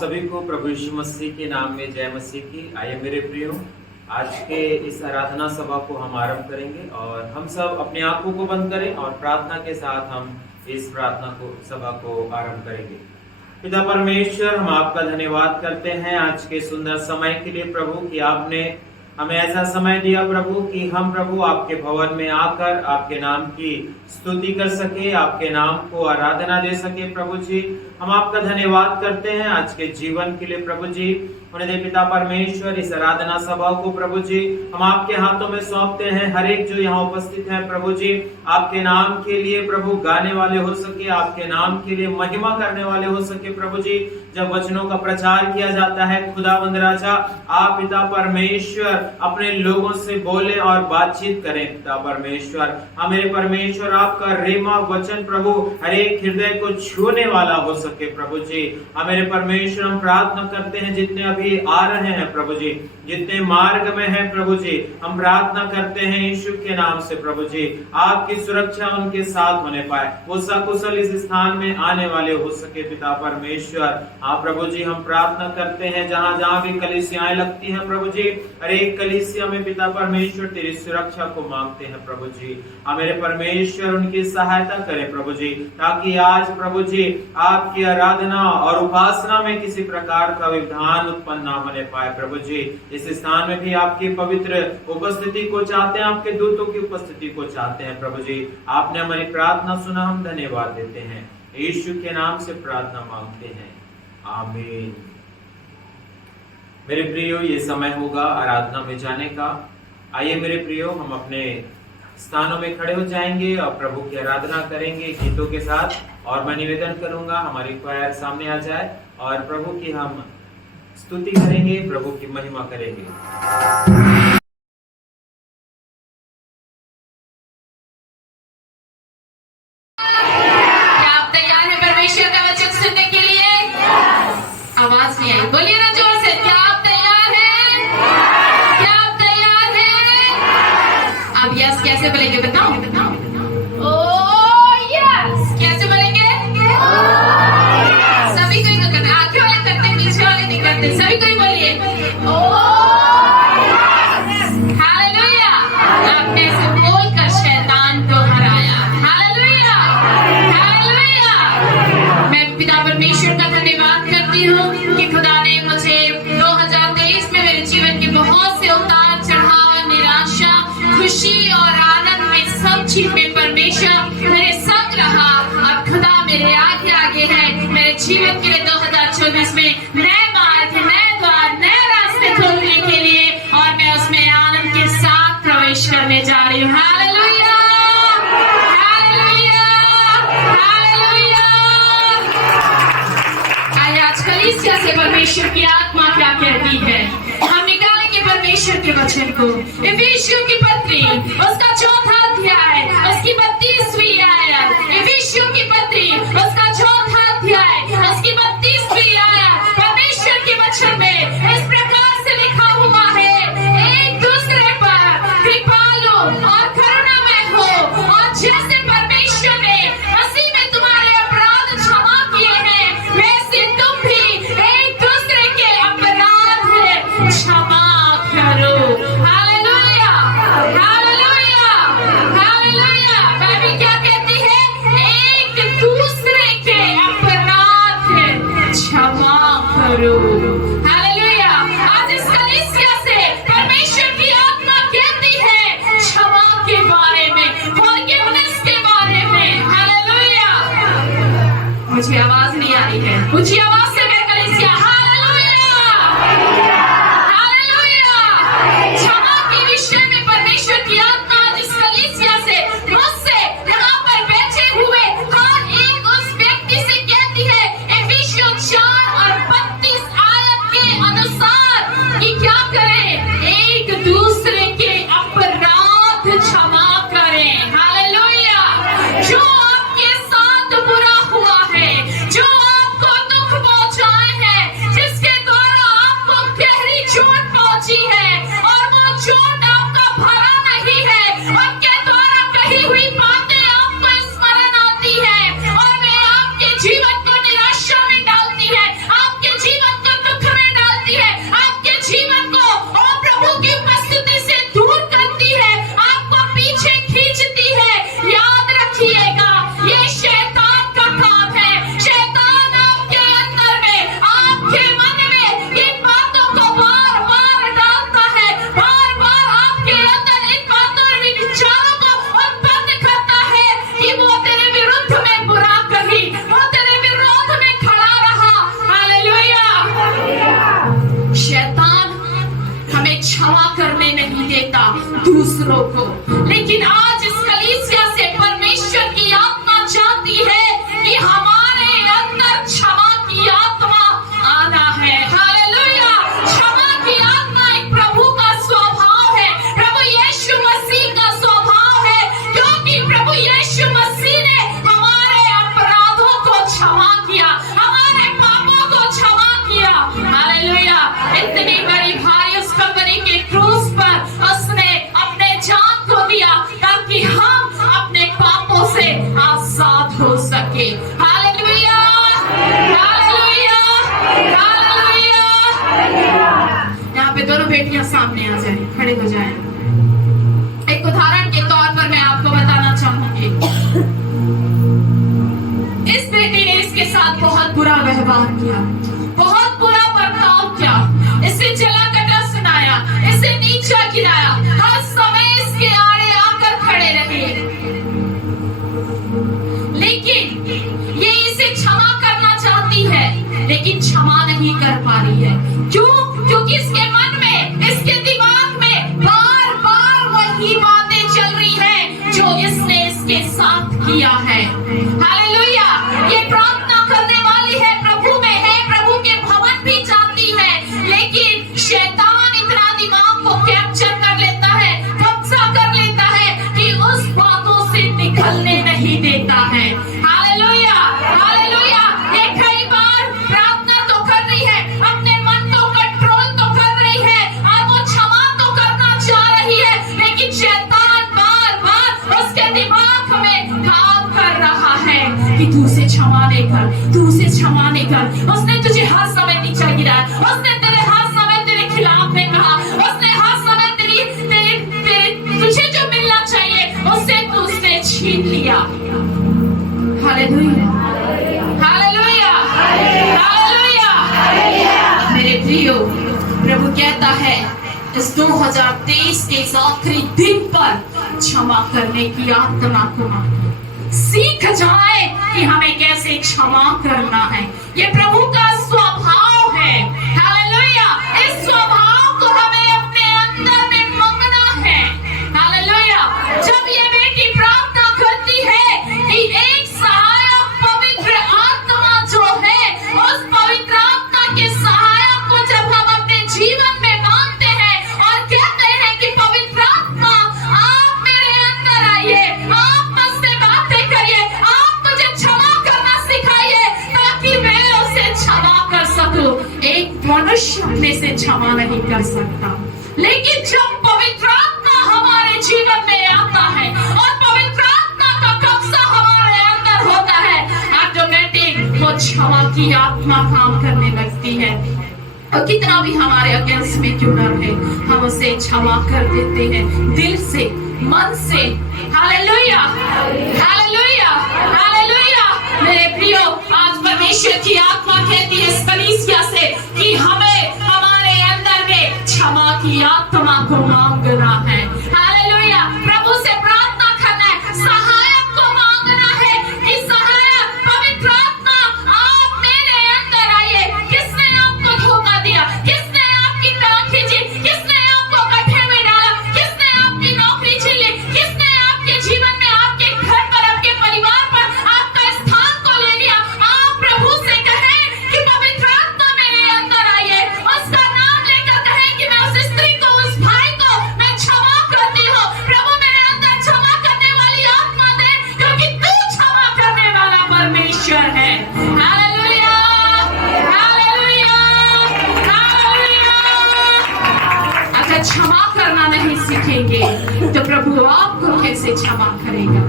सभी को प्रभु यीशु मसीह के नाम में जय मसीह की। आइए मेरे प्रियो, आज के इस आराधना सभा को हम आरंभ करेंगे और हम सब अपनी आंखों को बंद करें और प्रार्थना के साथ हम इस प्रार्थना को सभा को आरंभ करेंगे। पिता परमेश्वर, हम आपका धन्यवाद करते हैं आज के सुंदर समय के लिए प्रभु, कि आपने हमें ऐसा समय दिया प्रभु कि हम प्रभु आपके भवन में आकर आपके नाम की स्तुति कर सके, आपके नाम को आराधना दे सके। प्रभु जी, हम आपका धन्यवाद करते हैं आज के जीवन के लिए प्रभु जी। उन्हें दे पिता परमेश्वर, इस आराधना सभा को प्रभु जी हम आपके हाथों में सौंपते हैं। हर एक जो यहाँ उपस्थित है प्रभु जी, आपके नाम के लिए प्रभु गाने वाले हो सके, आपके नाम के लिए महिमा करने वाले हो सके प्रभु जी। जब वचनों का प्रचार किया जाता है खुदावंद राजा, आप पिता परमेश्वर अपने लोगों से बोले और बातचीत करें। पिता परमेश्वर, मेरे परमेश्वर, आपका रेमा वचन प्रभु हर एक हृदय को छूने वाला हो सके प्रभु जी। मेरे परमेश्वर, हम प्रार्थना करते हैं जितने अभी आ रहे हैं प्रभु जी, जितने मार्ग में हैं प्रभु जी, हम प्रार्थना करते हैं यीशु के नाम से प्रभु जी, आपकी सुरक्षा उनके साथ होने पाए, वो सकुशल इस स्थान में आने वाले हो सके पिता परमेश्वर। प्रभु जी, हम प्रार्थना करते हैं जहाँ जहाँ भी कलीसियाएं लगती हैं प्रभु जी, हर एक कलीसिया में पिता परमेश्वर तेरी सुरक्षा को मांगते हैं प्रभु जी। मेरे परमेश्वर, उनकी सहायता करें प्रभु जी, ताकि आज प्रभु जी आपकी आराधना और उपासना में किसी प्रकार का विधान उत्पन्न न होने पाए प्रभु जी। इस स्थान में भी आपकी पवित्र उपस्थिति को चाहते हैं, आपके दूतों की उपस्थिति को चाहते हैं प्रभु जी। आपने हमारी प्रार्थना सुना, हम धन्यवाद देते हैं, यीशु के नाम से प्रार्थना मांगते हैं, आमीन। मेरे प्रियो, ये समय होगा आराधना में जाने का। आइए मेरे प्रियो, हम अपने स्थानों में खड़े हो जाएंगे और प्रभु की आराधना करेंगे गीतों के साथ। और मैं निवेदन करूंगा हमारी क्वायर सामने आ जाए और प्रभु की हम स्तुति करेंगे, प्रभु की महिमा करेंगे। क्या आप तैयार हैं परमेश्वर का वचन सुनने के लिए? आवाज नहीं आई, बोलिए ना जोर से, क्या आप तैयार हैं? क्या आप तैयार हैं? अब यस कैसे बोलेंगे बताओ? ओह यस, कैसे बोलेंगे? सभी को ही करना, आगे वाले करते, पीछे वाले नहीं करते, सभी को ही बोलिए हालेलुया। आपने ऐसे बोलकर शैतान को हराया। Hallelujah, hallelujah. मैं पिता परमेश्वर का धन्यवाद करती हूँ कि खुदा ने मुझे 2023 में मेरे जीवन के बहुत से उतार चढ़ाव, निराशा, खुशी और आनंद में सब चीज में परमेश्वर मेरे संग रहा। अब खुदा मेरे आगे आगे है। मेरे जीवन के लिए 2024 में नए मार्ग, नए द्वार, नए रास्ते खोलने के लिए, और मैं उसमें आनंद के साथ प्रवेश करने जा रही हूँ। Hallelujah, hallelujah, hallelujah. आइए आज कलीसिया से परमेश्वर की आत्मा क्या कहती है, हम निकालेंगे परमेश्वर के वचन को। इफिसियों की पत्री उसका 4था अध्याय, उसकी 32वीं आयत। इफिसियों की पत्री उसका 4था अध्याय, उसकी 32वीं आयत। परमेश्वर के वचन में इस प्रकार से लिखा हुआ है, एक दूसरे पर कृपालु और करुणामय हो, और जैसे परमेश्वर ने मसीह में तुम्हारे अपराध क्षमा किए हैं, वैसे तुम भी एक दूसरे के अपराध क्षमा करो। Hallelujah, hallelujah, hallelujah. बाइबल क्या कहती है? एक दूसरे के अपराध क्षमा करो। हालेलुया। आज इस कलीसिया से परमेश्वर की आत्मा कहती है क्षमा के बारे में, फॉरगिवनेस के बारे में। हालेलुया। मुझे आवाज नहीं आ रही है, ऊंची आवाज से मैं कलीसिया हालेलुया, हालेलुया। क्षमा के विषय में परमेश्वर की आत्मा आज इस कलीसिया से मुझसे यहाँ पर बैठे हुए हर एक उस व्यक्ति से कहती है, इफिसियों 4 और 32 आयत के अनुसार कि क्या करें? एक दूसरे के अपराध क्षमा करें। हालेलुया। जो आपके साथ बुरा हुआ है, जो आपको दुख पहुंचाए हैं, को, लेकिन आज इस कलीसिया से परमेश्वर की आत्मा चाहती है कि हमारे अंदर क्षमा की आत्मा आना है। हालेलुया। क्षमा की आत्मा एक प्रभु का स्वभाव है, प्रभु यीशु मसीह का स्वभाव है, क्योंकि प्रभु यीशु मसीह ने हमारे अपराधों को क्षमा किया, हमारे पापों को क्षमा किया। हालेलुया। इतनी बड़ी भारी उस कलवरी के क्रूस पर उसने अपने जान को दिया ताकि हम अपने पापों से आजाद हो सके। Hallelujah, hallelujah, hallelujah. यहाँ पे दोनों बेटियां सामने आ जाए, खड़े हो जाए। एक उदाहरण के तौर पर मैं आपको बताना चाहूंगी, इस बेटी ने इसके साथ बहुत बुरा व्यवहार किया, बहुत बुरा बर्ताव किया, इसे जला कटा सुनाया, इसे नीचा गिराया, हर समय इसके आड़े आकर खड़े रहे, लेकिन ये इसे क्षमा करना चाहती है, लेकिन क्षमा नहीं कर पा रही है। क्यों? क्योंकि इसके मन में, इसके दिमाग में बार बार वही बातें चल रही हैं जो इसने इसके साथ किया है। हालेलुया। ये प्रार्थना करने वाली है, प्रभु में है, प्रभु के भवन भी जाती है, लेकिन शैतान इतना दिमाग को कैप्चर कर लेता है, कब्जा कर लेता है कि उस बातों से निकलने नहीं देता है। Hallelujah, hallelujah. ये कई बार प्रार्थना तो कर रही है, अपने मन को कंट्रोल तो कर रही है और वो क्षमा तो करना चाह रही है, लेकिन शैतान बार बार उसके दिमाग में काम कर रहा है कि तू उसे क्षमा नहीं कर, तू उसे क्षमा नहीं कर। उसने तुझे हर समय नीचा गिराया, उसने तेरे हर समय तेरे खिलाफ में कहा, उसने हर समय तुझे जो मिलना चाहिए उससे तू उसने छीन लिया। Hallelujah, hallelujah, hallelujah. मेरे प्रियो, प्रभु कहता है इस 2023 के इस आखिरी दिन पर क्षमा करने की आत्मा को सीख जाए कि हमें कैसे क्षमा करना है। ये प्रभु का स्वभाव है। हालेलुया। इस स्वभाव को हमें अपने अंदर में मंगना है। हालेलुया। जब ये बेटी प्रार्थना करती है कि एक सहायक पवित्र आत्मा जो है, उस पवित्र आत्मा के सहायक को जब हम अपने जीवन में मानते हैं और कहते हैं कि पवित्र आत्मा आप मेरे अंदर आइए, आप मुझसे बातें करिए, आप मुझे क्षमा करना सिखाइए ताकि मैं उसे क्षमा कर सकूं। एक मनुष्य अपने से क्षमा नहीं कर सकता, लेकिन जब पवित्र आत्मा हमारे जीवन में आता है और पवित्र आत्मा का कब्जा हमारे अंदर होता है, ऑटोमेटिक वो क्षमा की आत्मा काम करने लगती है। और कितना भी हमारे अगेंस्ट में क्यों न रहे, हम उसे क्षमा कर देते हैं दिल से, मन से। Hallelujah, hallelujah, hallelujah. मेरे प्रियो, आज परमेश्वर की आत्मा कहती है इस कलीसिया से कि हमें हमारे अंदर में क्षमा की आत्मा को मांगना है। हालेलुया। प्रभु से प्रार्थना करना है, सहायक को मांगना है कि सहायक पवित्र आत्मा आप मेरे अंदर आइए। किसने आपको धोखा दिया? किसने आपकी टांग खींची? किसने आपको गड्ढे में डाला? किसने आपकी नौकरी छीनी? किसने आपके जीवन में, आपके घर पर, आपके परिवार पर आपका स्थान को ले लिया? आप प्रभु से कहें कि पवित्र आत्मा मेरे अंदर आइए, उसका नाम लेकर कहें कि मैं उस स्त्री को, उस भाई को मैं क्षमा करती हूँ। प्रभु मेरे अंदर क्षमा करने वाली आत्मा दे, क्योंकि तू क्षमा करने वाला परमेश्वर है। Hallelujah, hallelujah, hallelujah. अगर क्षमा करना नहीं सीखेंगे तो प्रभु आपको कैसे क्षमा करेगा?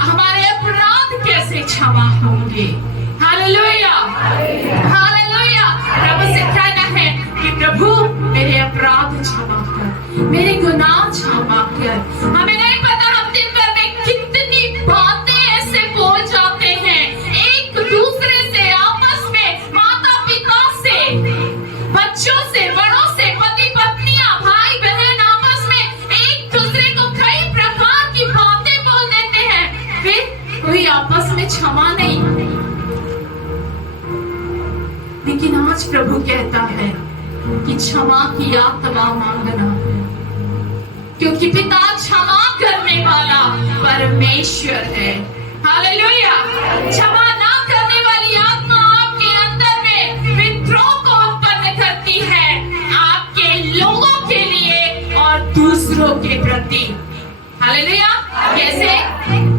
हमारे अपराध कैसे क्षमा होंगे? Hallelujah, hallelujah. प्रभु से कहना है कि प्रभु मेरे अपराध क्षमा कर, मेरे गुनाह क्षमा कर। हमें नहीं पता हम दिन भर में कितनी बातें ऐसे बोल जाते हैं एक दूसरे से, आपस में, माता पिता से, बच्चों से, बड़ों से, पति पत्नियां, भाई बहन आपस में एक दूसरे को कई प्रकार की बातें बोल देते हैं, फिर कोई आपस में क्षमा नहीं। लेकिन आज प्रभु कहता है कि क्षमा की आत्मा मांगना है। क्योंकि पिता क्षमा करने वाला परमेश्वर है। हालेलुया। क्षमा ना करने वाली आत्मा आपके अंदर में विद्रोह को उत्पन्न करती है, आपके लोगों के लिए और दूसरों के प्रति। हालेलुया। कैसे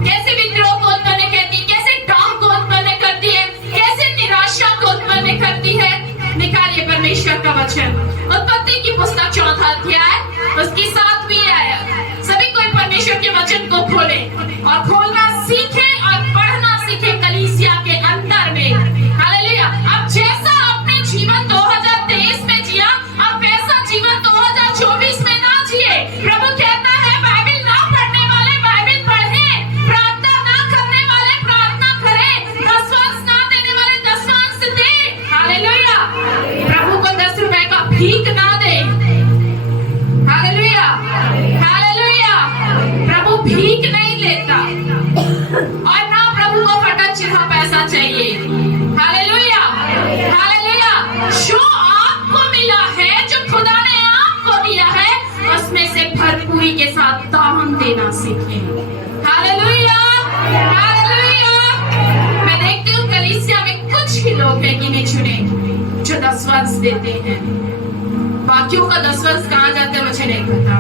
कैसे विद्रोह को उत्पन्न करती, कैसे डर को उत्पन्न करती है, कैसे निराशा को उत्पन्न करती है। निकालिए परमेश्वर का वचन, उत्पत्ति की पुस्तक 4 अध्याय उसकी 7वीं आयत। सभी कोई परमेश्वर के वचन को खोले और खोलना सीखे और पढ़ना सीखे कलीसिया के अंदर में। हालेलुया। अब जैसा आपने जीवन 2023 में जिया, अब वैसा जीवन 2024 में ना जिए। प्रभु कहता है बाइबल ना पढ़ने वाले बाइबल पढ़ें, प्रार्थना ना करने वाले प्रार्थना करें, दसवांश ना देने वाले दसवांश दे। हालेलुया। प्रभु को 10 रुपए का भीख ना दे। हालेलुया। हालेलुया। प्रभु भीख नहीं लेता और ना प्रभु को फटा चिढ़ा पैसा चाहिए। हालेलुया। हालेलुया। जो आपको मिला है, जो खुदा ने आपको दिया है, उसमें से भरपूरी के साथ दान देना सीखें। हालेलुया। हालेलुया। मैं देखती हूँ कलीसिया में कुछ ही लोग हैं गिने चुने जो दसवंश देते हैं। बाकियों का दसवंश कहाँ जाता है मुझे नहीं पता।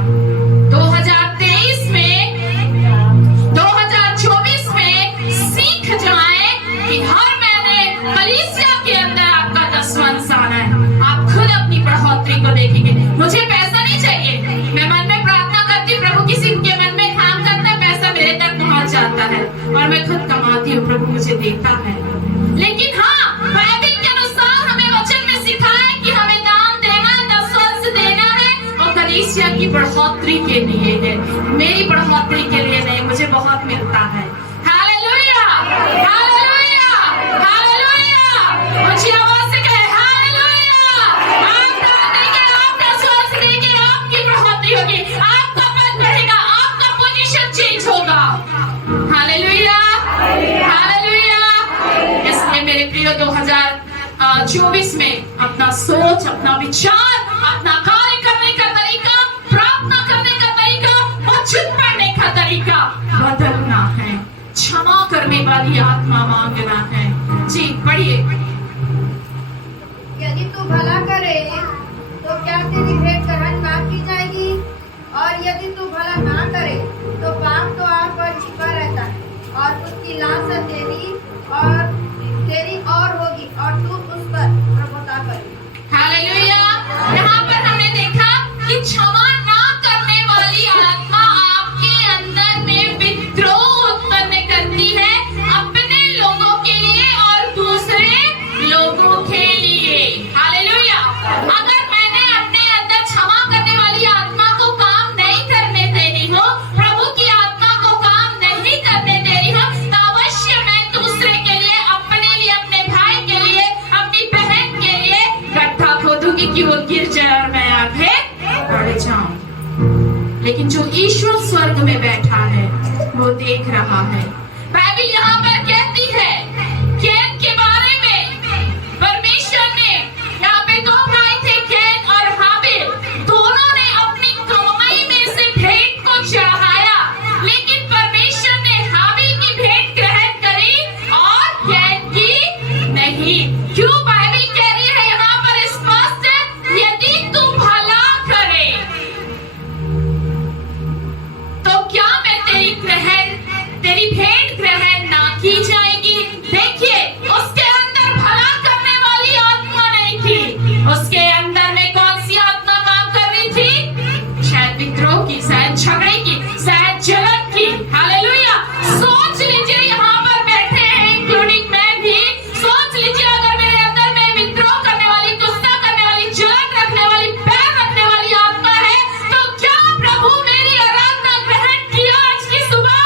2023 में 2024 में सीख जाए कि हर महीने कलीसिया के अंदर आपका दसवंश आना है। आप खुद अपनी बढ़ोतरी को देखेंगे। मुझे पैसा नहीं चाहिए, मैं मन में प्रार्थना करती, प्रभु किसी के मन में काम करता है, पैसा मेरे तक पहुंच जाता है और मैं खुद कमाती हूँ, प्रभु मुझे देता है। लेकिन हाँ, बाइबल के अनुसार हमें वचन में सिखाया है कि हमें दान देना है, दसवंश देना है और कलीसिया की बढ़ोतरी के लिए है, मेरी बढ़ोतरी के लिए नहीं। मुझे बहुत मिलता है। हालेलुया। हालेलुया। हालेलुया। ऊंची आवाज से कहे हालेलुया। आप दान देंगे, आप दसवंश देंगे, आपकी बढ़ोतरी होगी, आपका पद बढ़ेगा, आपका पोजीशन चेंज होगा। हालेलुया। हालेलुया। इसलिए मेरे प्रिय 2024 में अपना सोच, अपना विचार, अपना कार्य करने का तरीका, प्रार्थना करने का तरीका, वचन पढ़ने का तरीका बदलना है। क्षमा करने वाली आत्मा मांगना है। जी पढ़िए। यदि तू भला करे तो क्या तेरी भेंट ग्रहण ना की जाएगी? और यदि तू भला ना करे तो पाप तो आप पर छिपा रहता है और उसकी लालसा तेरी और होगी और तू उस पर प्रभुता करेगी। हालेलुया। यहाँ पर हमने देखा कि क्षमा ना करने वाली आत्मा आपके अंदर में विद्रोह उत्पन्न करती है, अपने लोगों के लिए और दूसरे लोगों के लिए। हालेलुया। अगर मैंने अपने अंदर क्षमा करने वाली आत्मा को काम नहीं करने दे रही हो, प्रभु की आत्मा को काम नहीं करने दे रही हो, तो अवश्य मैं दूसरे के लिए, अपने लिए, अपने भाई के लिए, अपनी बहन के लिए गड्ढा खोदूंगी कि वो गिर जाए और मैं आगे बढ़ जाऊं। लेकिन जो ईश्वर स्वर्ग में बैठा है वो देख रहा है। बाइबल यहाँ पर कहती है कैन के बारे में, परमेश्वर ने, यहाँ पे 2 भाई थे कैन और हाबिल, दोनों ने अपनी कमाई में से भेंट को चढ़ाया, लेकिन परमेश्वर ने हाबिल की भेंट ग्रहण करी और कैन की नहीं। क्यों? बाइबल कह रही है यहाँ पर स्पष्ट, यदि तू भला करे तो क्या मैं तेरी भेंट ग्रहण ना की जाएगी? देखिए, उसके अंदर भला करने वाली आत्मा नहीं थी, उसके अंदर में कौन सी आत्मा काम कर रही थी? शायद विद्रोह की, शायद झगड़े की, शायद जलन की। हालेलुया। सोच लीजिए, यहाँ पर बैठे हैं इंक्लूडिंग मैं भी, सोच लीजिए अगर मेरे अंदर में विद्रोह करने वाली, गुस्सा करने वाली, जलन रखने वाली, बैर रखने वाली आत्मा है, तो क्या प्रभु मेरी आराधना ग्रहण किया? आज की सुबह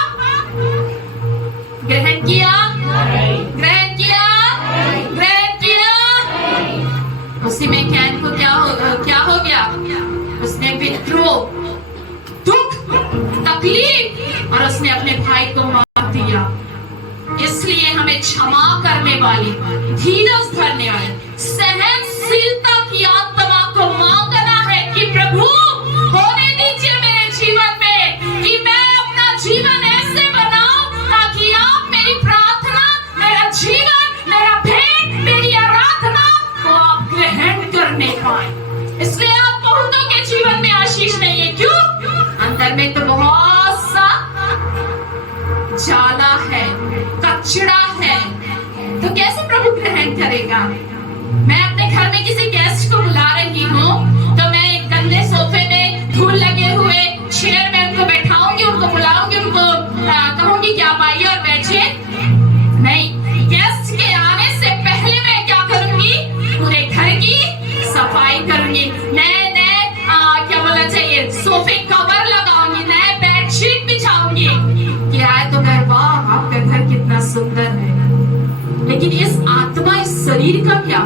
ग्रहण किया? ग्रहण किया? ग्रहण किया? उसी में कैन को क्या हो गया? उसने विद्रोह, दुख, तकलीफ और उसने अपने भाई को मार दिया। इसलिए हमें क्षमा करने वाली, धीरज धरने वाली, सहनशीलता की आत्मा को मांगना है कि प्रभु होने दीजिए मेरे जीवन जाला है, कचरा है, तो कैसे प्रभु ग्रहण करेगा? मैं अपने घर में किसी गेस्ट को बुला रही हूँ तो मैं एक गंदे सोफे में धूल लगे हुए चेयर में उनको बैठाऊंगी, उनको बुलाऊंगी, उनको कहूंगी कि आप आइए और बैठिए? नहीं, गेस्ट के आने से पहले मैं क्या करूंगी? पूरे घर की सफाई करूंगी, नए क्या बोलना चाहिए, सोफे कवर लगाऊंगी, नए बेडशीट बिछाऊंगी कि आए तो कहे वाह आपका घर कितना सुंदर है। लेकिन इस आत्मा, इस शरीर का क्या?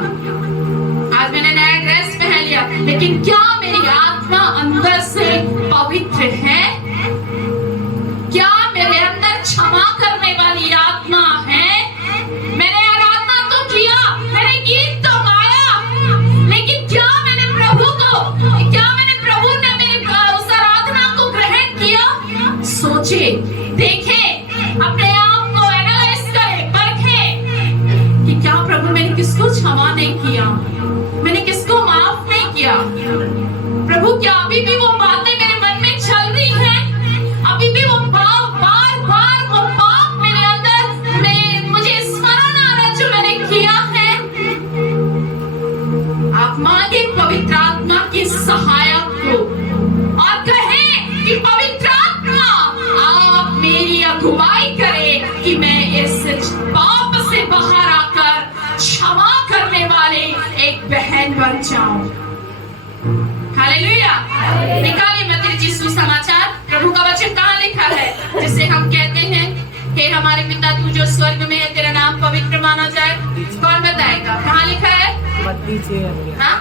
आज मैंने नया ड्रेस पहन लिया, लेकिन क्या मेरी आत्मा अंदर से पवित्र है? क्या मेरे अंदर क्षमा करने वाली आत्मा है? मैंने आराधना तो किया, मैंने गीत तो गाया, लेकिन क्या मैंने प्रभु ने मेरी उस आराधना को ग्रहण किया? सोचे, देखे, अपने आप को एनालाइज करे, परखे कि क्या प्रभु मैंने किसको क्षमा नहीं किया, मैंने किसको माफ नहीं किया? प्रभु क्या अभी भी वो बातें मेरे मन में चल रही हैं? अभी भी वो बार बार वो पाप मेरे अंदर में मुझे स्मरण आ रहा जो मैंने किया है? आप मांगे पवित्र आत्मा की सहायक को और कहें कि पवित्र आत्मा आप मेरी अगुवाई करे कि मैं इस पाप से बाहर आकर क्षमा करने वाले एक बहन बन जाऊं। हालेलुया। निकालिए मत्ती सुसमाचार, प्रभु का वचन कहाँ लिखा है जिसे हम कहते हैं हे हमारे पिता तू जो स्वर्ग में है तेरा नाम पवित्र माना जाए? कौन बताएगा कहाँ लिखा है? हाँ?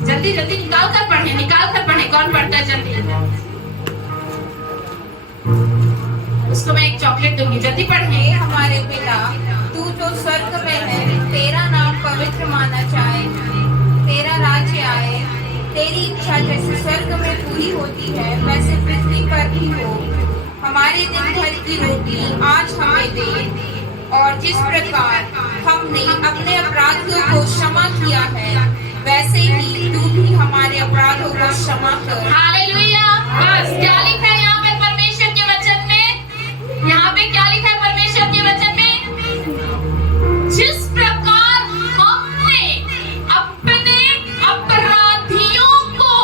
जल्दी जल्दी निकाल कर पढ़े, कौन पढ़ता है जल्दी? उसको मैं एक चॉकलेट दूंगी, जल्दी पढ़े। हमारे पिता तू जो स्वर्ग में है तेरा नाम पवित्र माना जाए, तेरा राज्य आए, तेरी इच्छा जैसे स्वर्ग में पूरी होती है वैसे पृथ्वी पर भी हो। हमारे दिन भर की रोटी आज हमें दे, और जिस प्रकार हमने अपने अपराधियों को क्षमा किया है वैसे ही तू भी हमारे अपराधों को क्षमा कर। हालेलुया। बस क्या लिखा है यहाँ पे परमेश्वर के वचन में? यहाँ पे क्या लिखा है परमेश्वर के वचन में? जिस प्रकार हमने अपने अपराधियों को,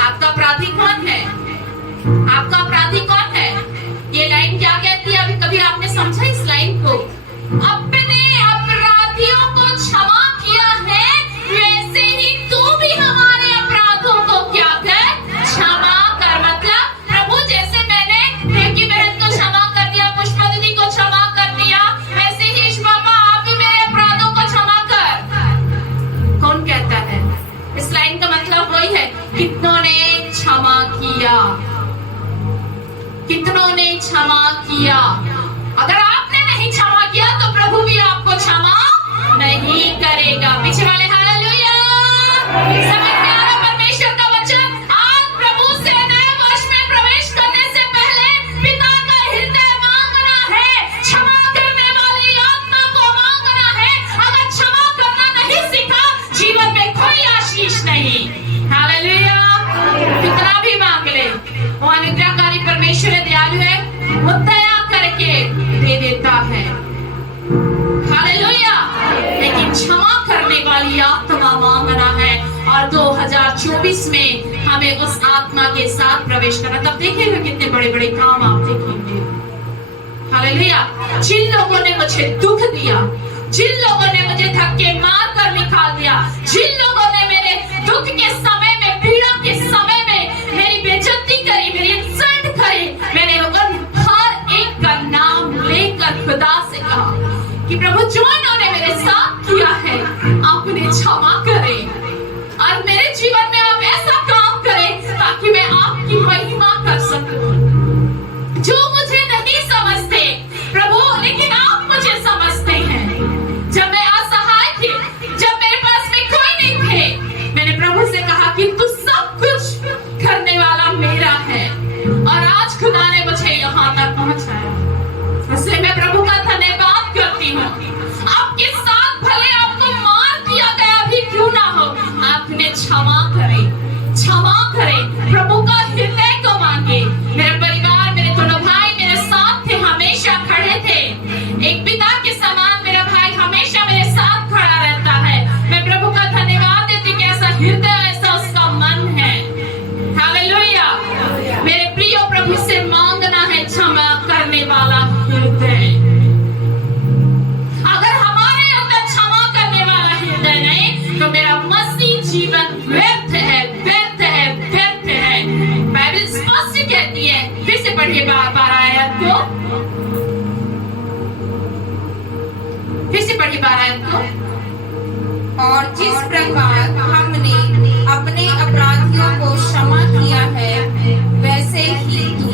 आपका अपराधी कौन है? आपका अपराधी कौन है? ये लाइन क्या कहती है? अभी कभी आपने समझा इस लाइन को? अपने अपराधियों को क्षमा किया है वैसे ही तू भी हमारे अपराधों को क्या कर? क्षमा कर। मतलब प्रभु जैसे मैंने देवकी बहन को क्षमा कर दिया, पुष्पा दीदी को क्षमा कर दिया, वैसे ही बाबा आप भी मेरे अपराधों को क्षमा कर। कौन कहता है? इस लाइन का मतलब वही है, कितनों ने क्षमा किया, कितनों ने क्षमा किया। अगर आपने नहीं क्षमा किया तो प्रभु भी आपको क्षमा नहीं करेगा। पीछे वाले हालेलुया। समझ में आ रहा परमेश्वर का वचन? आज प्रभु से नए वर्ष में प्रवेश करने से पहले पिता का हृदय मांगना है, क्षमा करने वाली आत्मा को मांगना है। अगर क्षमा करना नहीं सीखा जीवन में कोई आशीष नहीं। हालेलुया। कितना भी मांग ले, वो अनुग्रहकारी परमेश्वर दयालु है, वो दया करके दे देता है। हालेलुया। लेकिन क्षमा करने वाली आत्मा मांगना है, और 2024 में हमें उस आत्मा के साथ प्रवेश करना। तब देखेगा कितने बड़े बड़े काम आप देखेंगे। हालेलुया। जिन लोगों ने मुझे दुख दिया, जिन लोगों ने मुझे धक्के मार कर निकाल दिया, जिन लोगों ने मेरे दुख के समय में, पीड़ा के समय में मेरी बेइज्जती करी, मेरी इंसल्ट करी, मैंने उन हर एक का नाम लेकर खुदा से कहा कि प्रभु जो इन्होंने मेरे साथ किया है आप उन्हें क्षमा करें, और मेरे जीवन में आप ऐसा काम करें ताकि मैं आपकी महिमा कर सकूं। जो मुझे नहीं समझते प्रभु, लेकिन आप मुझे समझते हैं। जब मैं असहाय थी, जब मेरे पास में कोई नहीं थे, मैंने प्रभु से कहा कि तू सब कुछ पढ़िए बार आयत को, फिर से पढ़िए 12 आयत को। और जिस प्रकार हमने अपने अपराधियों को क्षमा किया है, वैसे ही तू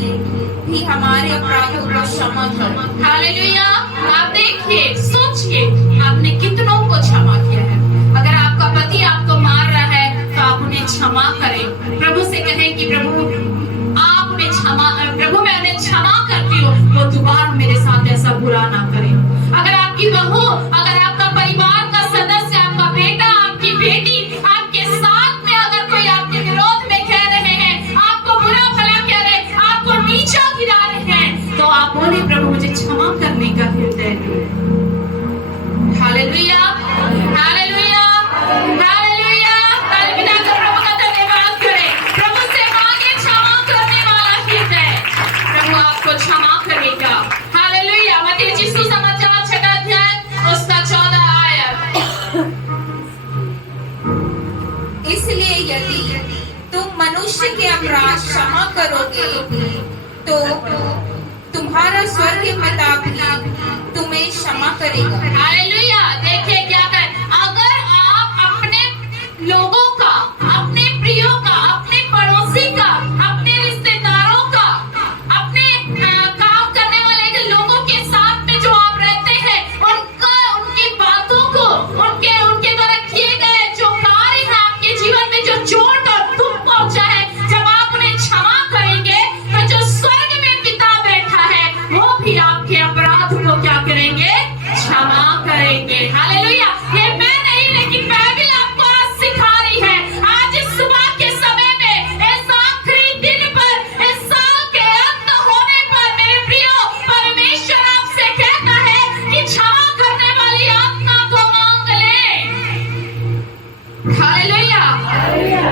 भी हमारे अपराधों को क्षमा कर। हालेलुया। आप देखिए, सोचिए, आपने कितनों को क्षमा किया है। अगर आपका पति आपको मार रहा है तो आप उन्हें क्षमा करें। प्रभु से कहें कि प्रभु आप उन्हें क्षमा, प्रभु मैं उन्हें क्षमा करती हूँ, वो दोबारा मेरे साथ ऐसा बुरा ना करें। अगर आपकी बहू, अगर आपका परिवार का सदस्य, आपका बेटा, आपकी बेटी आपके साथ में अगर कोई आपके विरोध में कह रहे हैं, आपको बुरा भला कह रहे हैं, आपको नीचा गिरा रहे हैं, तो आप बोले प्रभु मुझे क्षमा करने का हृदय दे। Hallelujah, hallelujah, hallelujah. ताली बजाकर प्रभु का धन्यवाद करें। प्रभु से मांगे क्षमा करने वाला हृदय, प्रभु आपको क्षमा करेगा। हालेलुया। मत्ती रचित सुसमाचार 6 अध्याय उसका 14 आयत। इसलिए यदि तुम मनुष्य के अपराध क्षमा करोगे, तो तुम्हारा स्वर्गीय पिता भी तुम्हें क्षमा करेगा। हालेलुया। देखिए क्या है, अगर आप अपने लोगों का, अपने प्रियों का, अपने पड़ोसी का, अपने रिश्तेदारों का, अपने काम करने वाले के लोगों के साथ में जो आप रहते हैं, उनका, उनकी बातों को, उनके द्वारा किए गए जो कार्य हैं आपके जीवन में, जो चोट और दुख पहुंचा है, जब आप उन्हें क्षमा करेंगे तो जो स्वर्ग में पिता बैठा है वो भी आपके अपराध को क्या करेंगे? क्षमा करेंगे। हालेलुया। ये मैं नहीं, लेकिन बाइबल आपको आज सिखा रही है। आज इस सुबह के समय में, इस आखिरी दिन पर, इस साल के अंत होने पर, मेरे प्रियो, परमेश्वर आपसे कहता है कि क्षमा करने वाली आत्मा को मांग ले। Hallelujah,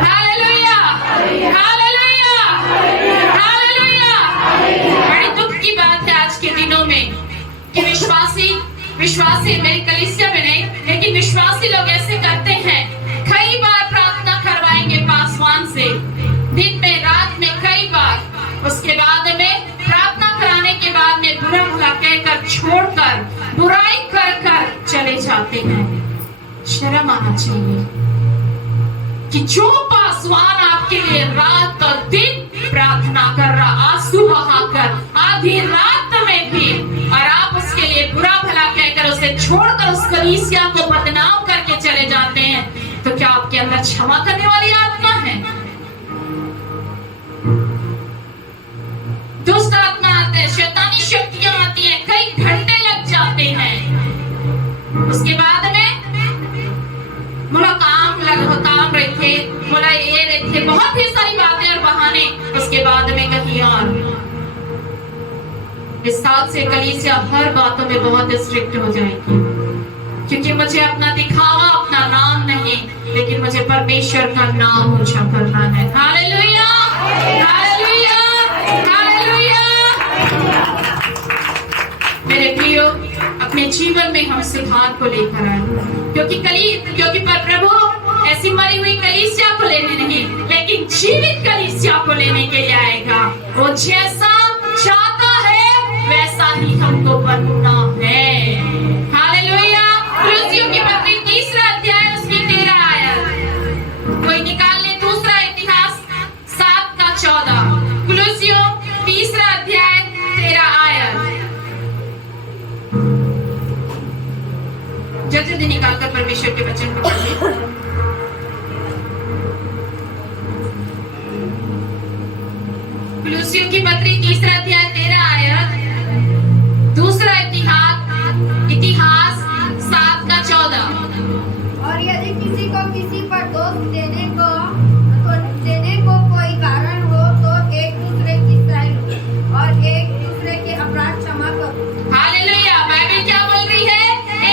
hallelujah, hallelujah, hallelujah. बड़ी दुख की बात है आज के दिनों में कि विश्वासी मेरी कलीसिया में नहीं, लेकिन विश्वासी लोग ऐसे करते हैं। कई बार प्रार्थना करवाएंगे पासवान से, दिन में, रात में, कई बार। उसके बाद में प्रार्थना कराने के बाद में बुरा भला कहकर, छोड़कर, बुराई कर कर चले जाते हैं। शर्म आना चाहिए कि जो पासवान आपके लिए रात और दिन प्रार्थना कर रहा, आंसू बहाकर, आधी रात में भी, और आप उसके लिए बुरा भला कहकर उसे छोड़कर उस कलीसिया को बदनाम करके चले जाते हैं, तो क्या आपके अंदर क्षमा करने वाली आत्मा है? दुष्ट आत्मा आते हैं, शैतानी शक्तियां आती हैं, कई घंटे लग जाते हैं। उसके बाद में मुला काम रहे थे, मुला ये रहे थे, बहुत ही सारी बातें और बहाने। उसके बाद में कहीं और। इस साल से कलीसिया हर बातों में बहुत स्ट्रिक्ट हो जाएगी, क्योंकि मुझे अपना दिखावा, अपना नाम नहीं, लेकिन मुझे परमेश्वर का नाम ऊंचा करना है। Hallelujah, hallelujah, hallelujah. मेरे प्रियो, अपने जीवन में हम सुधार को लेकर आए, क्योंकि प्रभु ऐसी मरी हुई कलीसिया को लेने नहीं, लेकिन जीवित कलीसिया को लेने के लिए आएगा। वो जैसा चाहता है वैसा ही हमको बनना है। हालेलुया। कुलुस्सियों की पत्री 3 अध्याय उसकी 13 आयत। कोई निकाल ले दूसरा इतिहास 7 का 14। कुलुस्सियों 3 अध्याय 13 आयत। जल्दी निकालकर परमेश्वर के वचन को पढ़िए। कुलुस्सियों की पत्री 3 अध्याय 13 आयत। दूसरा इतिहास 7 का 14। और यदि किसी को किसी पर दोष देने को कोई कारण हो, तो एक दूसरे की सहाय लो और एक दूसरे के अपराध क्षमा करो। हालेलुया। बाइबल क्या बोल रही है?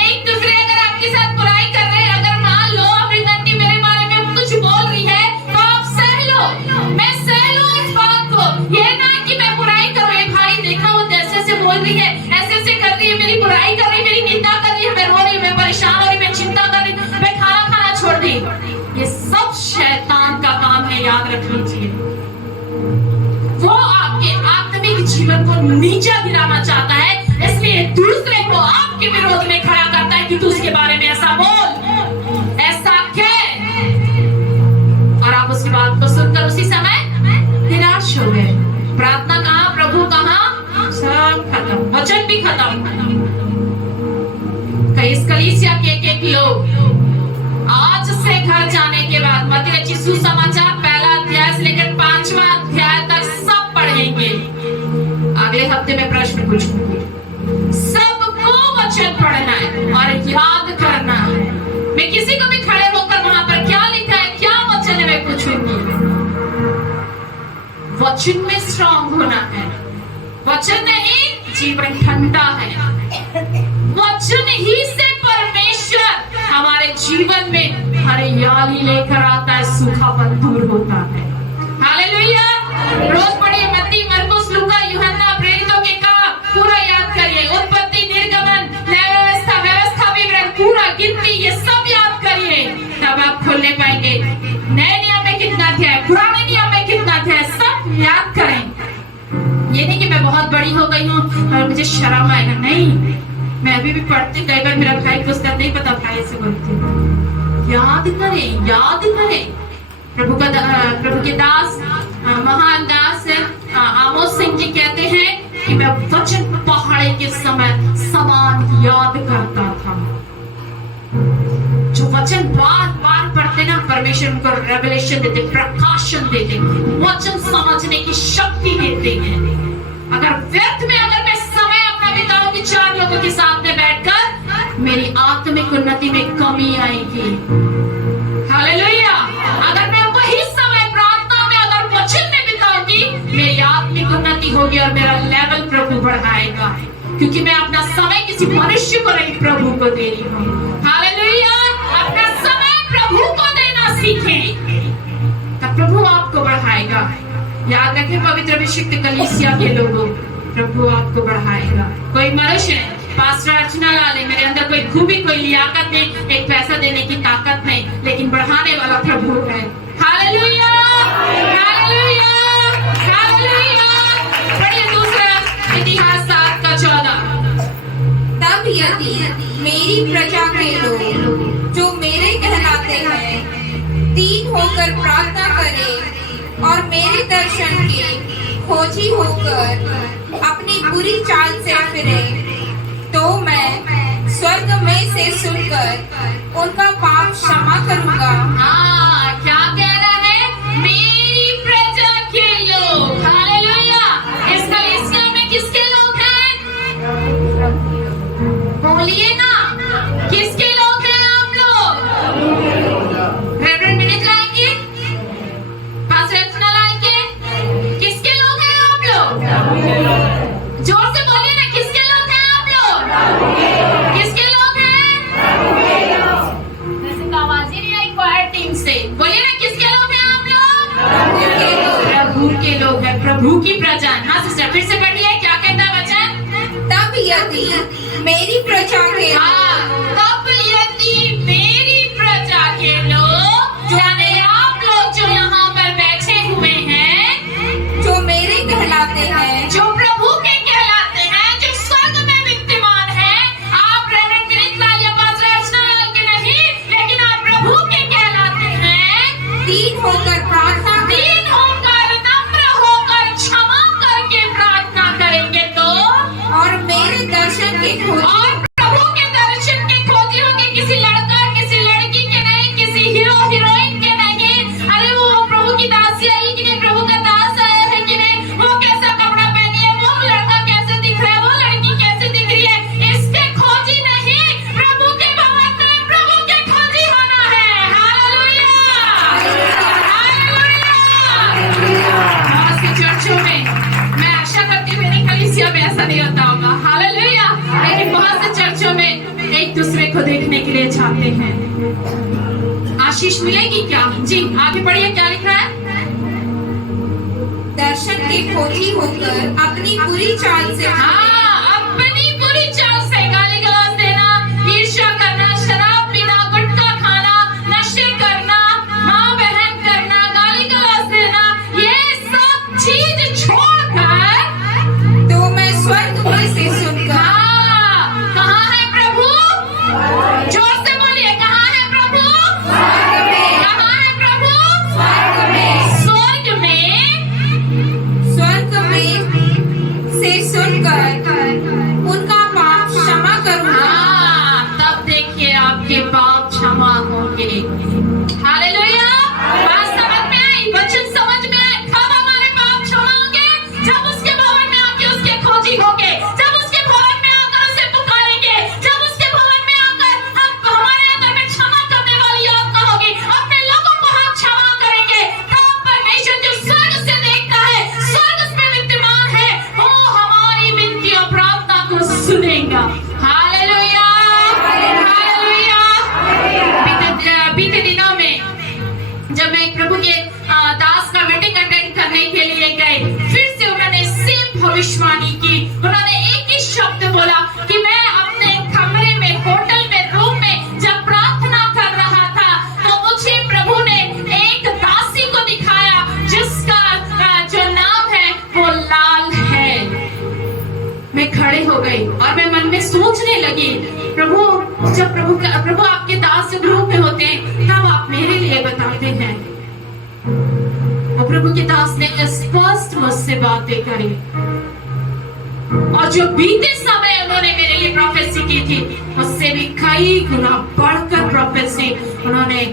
एक दूसरे, अगर आपके साथ बुराई कर रहे हैं, अगर मान लो अपनी दंडी मेरे बारे में कुछ बोल रही है, तो आप सह लो। मैं सह लूं इस बात को, ये ना कि मैं बुराई कर रही। भाई देखा वो जैसे से बोल रही है, ऐसे कर रही है, मेरी बुराई कर रही है, मेरी निंदा कर रही है, मैं रो रही हूँ, मैं परेशान हो रही, मैं चिंता कर रही, मैं खाना छोड़ दी। ये सब शैतान का काम है, याद रख लीजिए। वो आपके आत्मिक जीवन को नीचा गिराना चाहता है, इसलिए दूसरे को आपके विरोध में खड़ा करता है कि तू उसके बारे में ऐसा बोल, ऐसा कह, और आप उसकी बात को सुनकर उसी समय निराश हो गए। प्रार्थना कहाँ, प्रभु कहाँ, सब खत्म, वचन भी खत्म। इस कलीसिया के एक लोग आज से घर जाने के बाद मत्ती रचित सुसमाचार पहला अध्याय से लेकर 5वां अध्याय तक सब पढ़ेंगे। अगले हफ्ते में प्रश्न पूछूंगी। सबको वचन पढ़ना है और याद करना है। मैं किसी को भी खड़े होकर वहां पर क्या लिखा है, क्या वचन है, मैं पूछूंगी। वचन में स्ट्रांग होना है। वचन नहीं, जीवन ठंडा है। वचन ही से परमेश्वर हमारे जीवन में हरियाली लेकर आता है, सूखापन दूर होता है। हालेलुया। रोज पढ़िए मत्ती, मरकुस, लूका, यूहन्ना, प्रेरितों के काम पूरा याद करिए। उत्पत्ति, निर्गमन, न्याय व्यवस्था, व्यवस्था विवरण, पूरा गिनती, ये सब याद करिए, तब आप खोलने पाएंगे। नए नियम में कितना अध्याय, पुराने नियम में कितना अध्याय, सब याद करें। ये नहीं कि मैं बहुत बड़ी हो गई हूँ और मुझे शर्म आएगा, नहीं। मैं अभी भी पढ़ती, कई बार मेरा भाई पुस्तक नहीं पता, भाई से बोलती याद करें, याद करें। प्रभु के दास, महान दास आमोस सिंह जी कहते हैं कि मैं वचन पहाड़े के समय समान याद करता था। जो वचन बार बार पढ़ते ना, परमेश्वर उनको रेवलेशन देते, प्रकाशन देते, वचन समझने की शक्ति देते हैं। अगर व्यर्थ में अगर मैं समय अपना बिताऊंगी 4 लोगों के साथ में बैठकर, मेरी आत्मिक उन्नति में कमी आएगी। हालेलुया। अगर मैं वही समय प्रार्थना में अगर वचन में बिताऊंगी, मेरी आत्मिक उन्नति होगी और मेरा लेवल प्रभु बढ़ाएगा, क्योंकि मैं अपना समय किसी मनुष्य को नहीं, प्रभु को दे रही हूँ। हालेलुया। अपना समय प्रभु को देना सीखें, तब प्रभु आपको बढ़ाएगा। याद रखें, पवित्र अभिषिक्त कलीसिया के लोगों, प्रभु आपको बढ़ाएगा। कोई मनुष्य नहीं, पास्टर अर्चना लाल है, मेरे अंदर कोई खूबी, कोई लियाकत नहीं, एक पैसा देने की ताकत नहीं, लेकिन बढ़ाने वाला प्रभु है। Hallelujah, hallelujah, hallelujah. पढ़िए दूसरा इतिहास 7:14। तब यदि मेरी प्रजा के लोग जो मेरे कहलाते हैं दीन होकर प्रार्थना करें और मेरे दर्शन के खोजी होकर अपनी बुरी चाल से फिरे, तो मैं स्वर्ग में से सुनकर उनका पाप क्षमा करूंगा। हाँ, क्या कह रहा है? मेरी प्रजा के लोग। हालेलुया। इस कलीसिया में किसके लोग हैं? बोलिए ना, किसके लोग हैं आप लोग? रेवरेंड मिनिट लाएंगे, पास्टर अर्चना लाएंगे, किसके लोग हैं आप लोग? जोर से बोलिए ना, किसके लोग हैं आप लोग? किसके लोग हैं? वैसे तो आवाज ही नहीं आई क्वायर टीम से। बोलिए ना, किसके लोग हैं आप लोग? प्रभु के लोग हैं, प्रभु की प्रजा। हाँ सिस्टर, फिर से पढ़िए, क्या कहता है वचन? तब यदि मेरी प्रजा के तब यदि मेरी प्रजा के लोग, यानी आप लोग जो यहाँ पर बैठे हुए हैं, जो मेरे कहलाते हैं, जो प्रभु के कहलाते हैं, जो स्वर्ग में विद्यमान है, आप रेवरेंड विनीत लाल या पास्टर अर्चना लाल के नहीं, लेकिन आप प्रभु के कहलाते हैं, दीन होकर प्रार्थना दीन होकर, नम्र होकर, क्षमा करके प्रार्थना करेंगे तो, और मेरे दर्शन के खोजी, और प्रभु के दर्शन के खोजी होंगे, किसी लड़का, किसी लड़की के नहीं, किसी हीरो हीरोइन के नहीं। अरे वो प्रभु की दासी आई कि नहीं, प्रभु का दास आया है कि नहीं, वो कैसा कपड़ा पहनी है, वो लड़का कैसे दिख रहा है, वो लड़की कैसे दिख रही है, इसके खोजी नहीं, प्रभु के भवन में प्रभु के खोजी होना है। Hallelujah, hallelujah. बहुत सी चर्चों में, मैं आशा करती हूँ मेरी कलीसिया में ऐसा नहीं होता होगा। हालेलुया। लेकिन बहुत से चर्चों में एक दूसरे को देखने के लिए चाहते हैं। आशीष मिलेगी क्या? जी आगे पढ़िए, क्या लिख रहा है? दर्शन के खोजी होकर अपनी बुरी चाल से हाँ, अपनी बुरी चाल से, गाली गलौज देना, ईर्ष्या करना, शराब पीना, गुटखा खाना, नशे करना, माँ बहन करना, गाली गलौज देना, ये सब चीज छोड़कर तो सुनकर उनका पाप क्षमा करूंगा। तब देखिए आपके पाप क्षमा होंगे। हालेलुया। बात समझ में आई, वचन समझ में आए। कब हमारे पाप क्षमा होंगे? जब उसके भवन में आके उसके खोजी होंगे, जब उसके भवन में आकर उसे पुकारेंगे, जब उसके भवन में आकर हम हमारे अंदर में क्षमा करने वाली आत्मा होगी, अपने लोगों को हम क्षमा करेंगे, तब परमेश्वर जो स्वर्ग से देखता है, स्वर्ग में विद्यमान है, वो हमारी विनती और प्रार्थना को सुनेगा। हालेलुया। हालेलुया। बीते दिनों में जब मैं प्रभु के दास का मीटिंग अटेंड करने के लिए गए, फिर से उन्होंने सेम भविष्यवाणी की। उन्होंने एक ही शब्द बोला कि मैं अपने कमरे में, होटल में, रूम में जब प्रार्थना कर रहा था तो मुझे प्रभु ने एक दासी को दिखाया जिसका जो नाम है वो लाल है। मैं खड़े हो गई और मैं मन में सोचने लगी, प्रभु जब प्रभु आपके दास जब रूप में होते हैं तब आप मेरे लिए बताते हैं। और प्रभु के दास ने स्पष्ट मुझसे बातें करी और जो बीते समय उन्होंने मेरे लिए प्रोफेसी की थी उससे भी कई गुना बढ़कर प्रोफेसी उन्होंने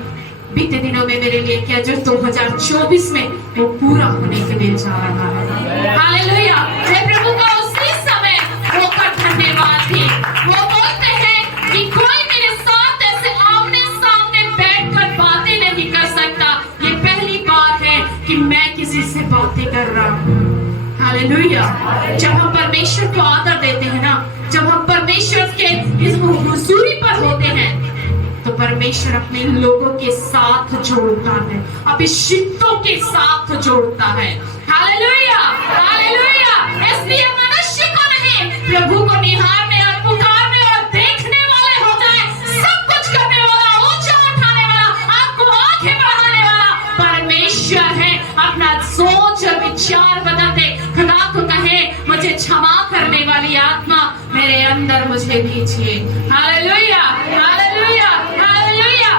बीते दिनों में मेरे लिए किया, जो 2024 में वो पूरा होने के लिए जा रहा है। हालेलुया। मैं प्रभु का उसी समय होकर धन्यवाद थी। वो बोलते हैं कि कोई मेरे साथ ऐसे आमने सामने बैठकर बातें नहीं कर सकता। ये पहली बार है कि मैं किसी से बातें कर रहा हूँ। हालेलुया। जब हम परमेश्वर को आदर देते हैं ना, जब हम परमेश्वर के इस हुजूरी पर होते हैं तो परमेश्वर अपने लोगों के साथ जोड़ता है, अभिषिक्तों के साथ जोड़ता है। हालेलुया। हालेलुया। इसलिए मनुष्य को नहीं, प्रभु को निहारने और पुकारने और देखने वाले हो जाए। सब कुछ करने वाला, ऊंचा उठाने वाला, आपको आगे बढ़ाने वाला परमेश्वर है। अपना सोच और विचार बदल दे। खुदा को कहे, मुझे क्षमा करने वाली आत्मा मेरे अंदर मुझे दीजिए। हालेलुया। हालेलुया। हालेलुया।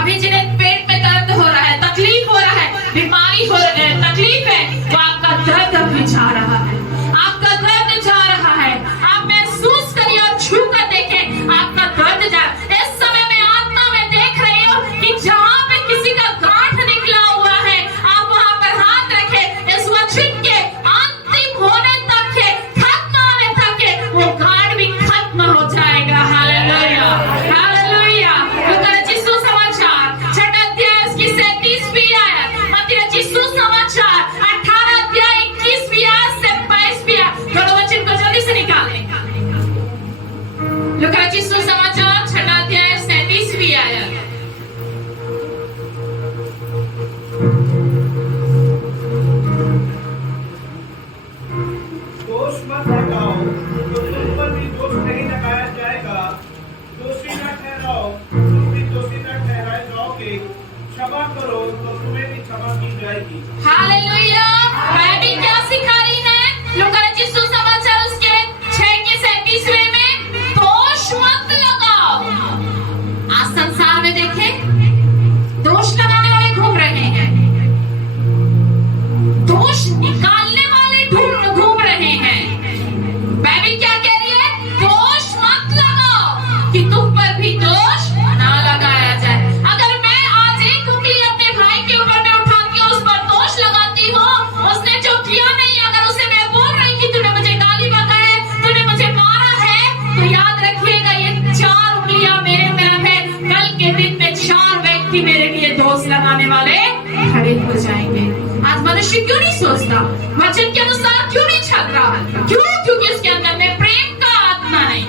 अभी जिन्हें पेट में दर्द हो रहा है, तकलीफ हो रहा है, बीमारी हो रही है, तकलीफ है, वो आपका दर्द अभी जा रहा है। आपका दर्द जा रहा है। आप महसूस करिए और छू कर देखें, आपका दर्द जा। इस समय में आत्मा में देख रही हूँ कि जहाँ पे किसी का गांठ निकला हुआ है, आप वहाँ पर हाथ रखें। इस वचन के अंतिम होने तक के, खत्म होने तक के, वो गांठ भी खत्म हो जाएगा। हालेलुया। हालेलुया। लूका रचित सुसमाचार 6 अध्याय उसकी 37वीं आयत, मत्ती रचित सुसमाचार 18 अध्याय 21वीं आयत से 22वीं आयत। दोनों वचन को जल्दी से निकालें। लूका रचित सुसमाचार 6 अध्याय 37वीं आयत। दोष मत लगाओ तो तुम पर भी दोष नहीं लगाया जाएगा। दोषी न ठहराओ, तुम भी दोषी न ठहराए जाओगे। क्षमा करो तो तुम्हें भी क्षमा की जाएगी। हालेलुया। बाइबल क्या सिखा रही है? लूका रचित सुसमाचार उसके 6 के 37वें में, दोष मत लगाओ। आज संसार में देखें, दोष लगाने वाले घूम रहे हैं, दोष निकालने वाले घूम रहे हैं। बाइबल क्या कह रही है? दोष मत लगाओ कि तुम पर भी दोष ना लगाया जाए। अगर मैं आज एक उंगली अपने भाई के ऊपर में उठाती हूँ, उस पर दोष लगाती हूँ, उसने जो किया नहीं, अगर उसे मैं बोल रही कि तूने मुझे गाली बका है, तूने मुझे मारा है, तो याद रखिएगा ये 4 उंगलियां मेरे तरफ है। कल के दिन में 4 व्यक्ति मेरे लिए दोष लगाने वाले खड़े हो जाएंगे। आज मनुष्य क्यों नहीं सोचता? वचन के अनुसार क्यों नहीं चल रहा? क्यों? क्योंकि उसके अंदर में प्रेम का आत्मा नहीं,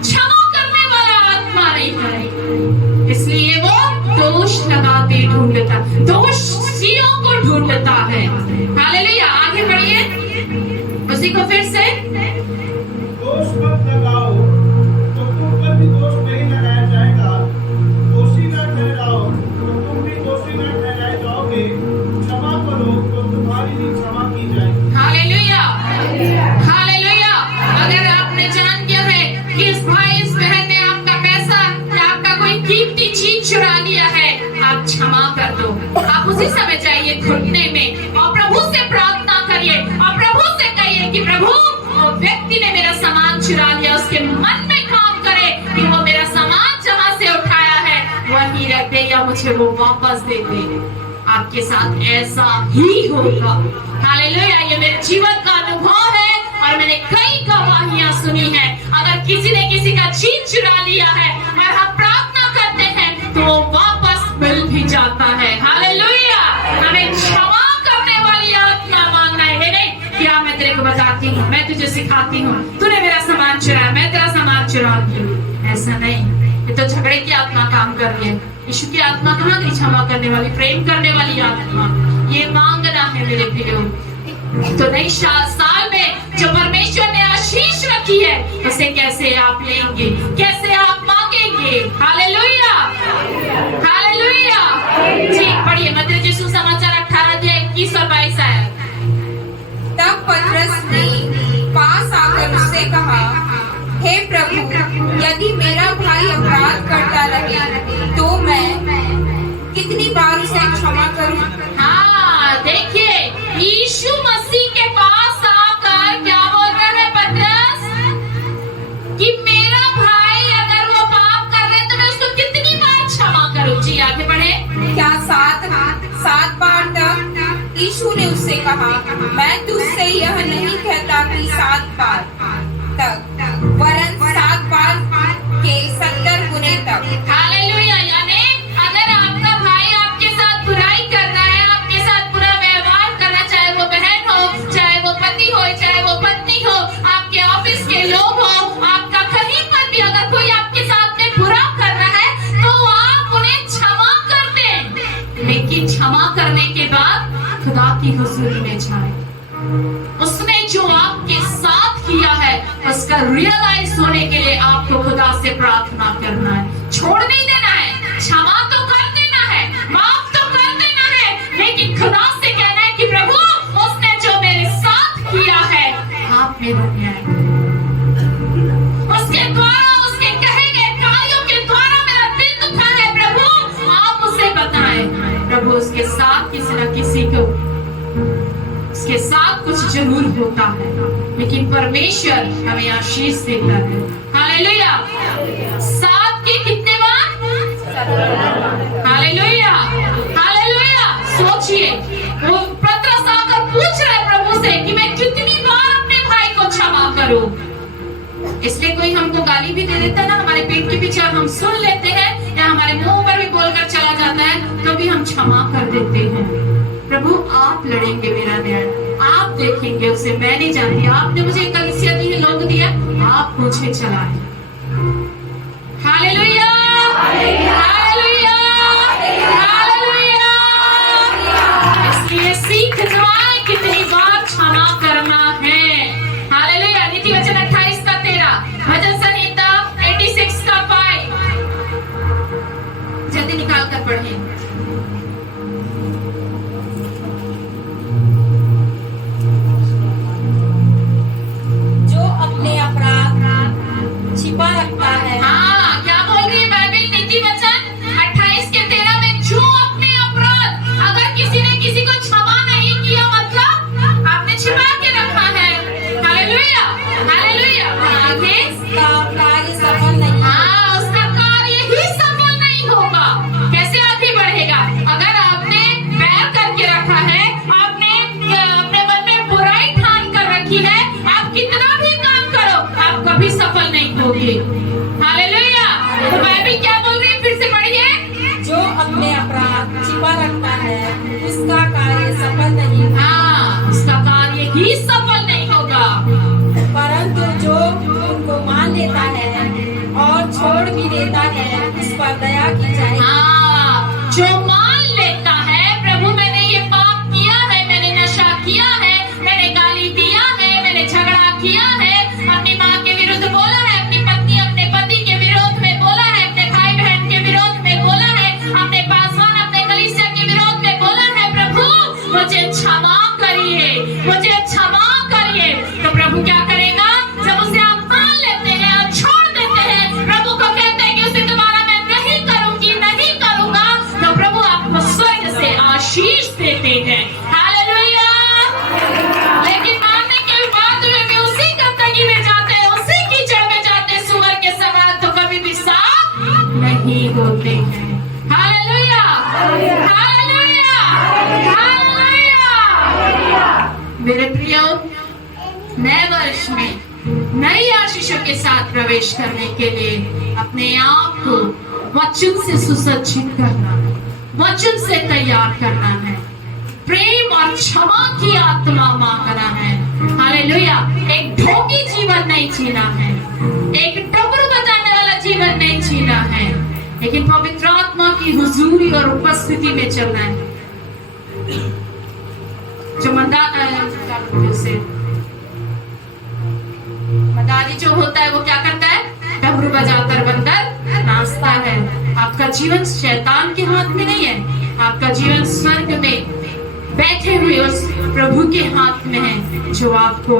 क्षमा करने वाला आत्मा नहीं है। इसलिए वो दोष लगाते ढूंढता, दोषियों को ढूंढता है। हालेलुया। आगे बढ़िए, उसी को फिर से। दोष मत लगाओ तो तुम पर भी दोष नहीं लगाया जाएगा। दोषी न ठहराओ तो तुम भी दोषी न ठहराए जाओगे। क्षमा करो तो तुम्हारी भी क्षमा की जाएगी। हालेलुया। हालेलुया। अगर आपने जान लिया है कि इस भाई इस बहन ने आपका पैसा या आपका कोई कीमती चीज चुरा लिया है, आप क्षमा कर दो। आप उसी समय जाइए घुटने में और प्रभु से प्रार्थना करिए और प्रभु से कहिए कि प्रभु वो व्यक्ति ने मेरा सामान चुरा लिया उसके मन में काम करे कि वो मेरा सामान जहां से उठाया है वहीं रख दे या मुझे वो वापस दे दे। आपके साथ ऐसा ही होगा। हालेलुया। ये मेरे जीवन का अनुभव है और मैंने कई गवाहियां सुनी है। अगर किसी ने किसी का चीज चुरा लिया है और हम प्रार्थना करते हैं तो वो वापस मिल भी जाता है। हालेलुया। हमें क्षमा करने वाली आत्मा मांगना है। नहीं क्या मैं तेरे को बताती हूँ, मैं तुझे सिखाती हूँ, तूने मेरा सामान चुराया, मैं तेरा सामान चुरा दी। ऐसा नहीं, ये तो झगड़े की आत्मा काम कर रही है। यीशु की आत्मा कहाँ गई? क्षमा करने वाली, प्रेम करने वाली आत्मा। ये मांगना है मेरे प्रियो। तो नई साल में जो परमेश्वर ने आशीष रखी है उसे कैसे आप लेंगे, कैसे आप मांगेंगे? Hallelujah, hallelujah. जी पढ़िए मत्ती यीशु समाचार 18:21 और 22 आया। तब पतरस ने पास आकर उससे कहा, हे प्रभु, यदि मेरा भाई अपराध करता रहे तो मैं कितनी बार उसे क्षमा करूं? हाँ देखिए, यीशु मसीह के पास आकर क्या बोलता है पतरस कि मेरा भाई अगर वो पाप कर रहे तो मैं उसको कितनी बार क्षमा करूं? जी आगे बढ़े। क्या 7 बार तक? यीशु ने उससे कहा, मैं तुझसे यह नहीं कहता कि 7 बार तक, वरन 7 बार के 70 गुने तक। हालेलुया। यानी अगर आपका भाई आपके साथ बुराई कर रहा है, आपके साथ बुरा व्यवहार कर रहा है, चाहे वो बहन हो, चाहे वो पति हो, चाहे वो पत्नी हो, आपके ऑफिस के लोग हो, आपका कहीं पर भी अगर कोई आपके साथ में बुरा कर रहा है तो आप उन्हें क्षमा कर दें। लेकिन क्षमा करने के बाद खुदा की हुजूरी में जाए। उसने जो आपके साथ किया है उसका रियलाइज होने के लिए आपको खुदा से प्रार्थना करना है। छोड़ नहीं देना है, क्षमा तो कर देना है, माफ तो कर देना है, लेकिन खुदा से कहना है कि प्रभु उसने जो मेरे साथ किया है आप मेरा न्याय करो। उसके द्वारा, उसके कहे गए कार्यों के द्वारा मेरा दिल दुखा है प्रभु, आप उसे बताएं। प्रभु उसके साथ किसी न किसी को उसके साथ कुछ जरूर होता है, लेकिन परमेश्वर हमें आशीष देता है। हालेलुया। 7 के कितने बार? Hallelujah, hallelujah. सोचिए, वो पतरस आकर पूछ रहा है प्रभु से कि मैं कितनी बार अपने भाई को क्षमा करूं। इसलिए कोई हमको गाली भी दे देता है ना हमारे पेट के पीछे, हम सुन लेते हैं या हमारे मुंह पर भी बोलकर चला जाता है तो भी हम क्षमा कर देते हैं। प्रभु आप लड़ेंगे मेरा न्याय, आप देखेंगे उसे, मैं नहीं जानती, आपने मुझे कलीसिया दी, लोग दिया, आप मुझे चलाएं। Hallelujah, hallelujah, hallelujah. इसलिए सीख जाए कितनी बार क्षमा करना है। हालेलुया। नीति वचन 28 का 13, भजन संहिता 86 का 5। जल्दी निकाल कर पढ़िए। छिपा रखता है। हाँ, क्या बोल रही है बाइबल? नीति वचन 28 के 13 में, जो अपने अपराध, अगर किसी ने किसी को क्षमा नहीं किया मतलब आपने छिपा के रखा है। Hallelujah, hallelujah. आगे उसका कार्य सफल नहीं। हाँ, उसका कार्य ही सफल नहीं होगा। कैसे आगे बढ़ेगा? अगर आपने बैर करके रखा है, आपने अपने मन में बुराई ठान कर रखी है, आप कितना भी काम करो आप कभी सफल नहीं होगे। हालेलुया। तो बाइबल क्या बोल रही है? फिर से पढ़िए। जो अपने अपराध छिपा रखता है उसका कार्य सफल नहीं। हाँ, उसका कार्य ही सफल नहीं होगा। परंतु जो उनको मान लेता है और छोड़ भी देता है उस पर दया की जाए। हाँ, जो मान लेता है प्रभु मैंने ये पाप किया है, मैंने नशा किया है, मैंने गाली दिया है, मैंने झगड़ा किया है, अपनी माँ के विरुद्ध बोला है, अपनी पत्नी अपने पति के विरोध में बोला है, अपने भाई बहन के विरोध में बोला है, अपने पासवान अपने कलीसिया के विरोध में बोला है, प्रभु मुझे क्षमा करिए, मुझे क्षमा करिए। तो प्रभु क्या करेगा? जब उसे आप मान लेते हैं और छोड़ देते हैं, प्रभु को कहते हैं कि उसे दोबारा मैं नहीं करूंगी, नहीं करूंगा, तो प्रभु आपको स्वर्ग से आशीष देते हैं। हालेलुया। लेकिन मानने के बाद में भी उसी का वर्ष में नई आशीषों के साथ प्रवेश करने के लिए अपने आप को वचन से सुसज्जित करना है, वचन से तैयार करना है, प्रेम और क्षमा की आत्मा मांगना है। हालेलुया। एक ढोंगी जीवन नहीं जीना है, एक डमरू बजाने वाला जीवन नहीं जीना है, लेकिन पवित्र आत्मा की हुजूरी और उपस्थिति में चलना है। जो मदारी जो होता है वो क्या करता है? डमरू बजाकर बंदर नाचता है। आपका जीवन शैतान के हाथ में नहीं है, आपका जीवन स्वर्ग में बैठे हुए उस प्रभु के हाथ में है, जो आपको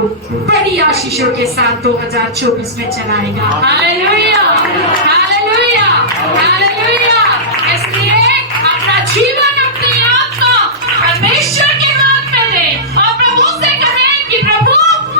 बड़ी आशीषों के साथ 2024 में चलाएगा। Hallelujah, hallelujah, hallelujah. इसलिए अपना जीवन, अपनी आत्मा परमेश्वर के हाथ में दे और प्रभु से कहे कि प्रभु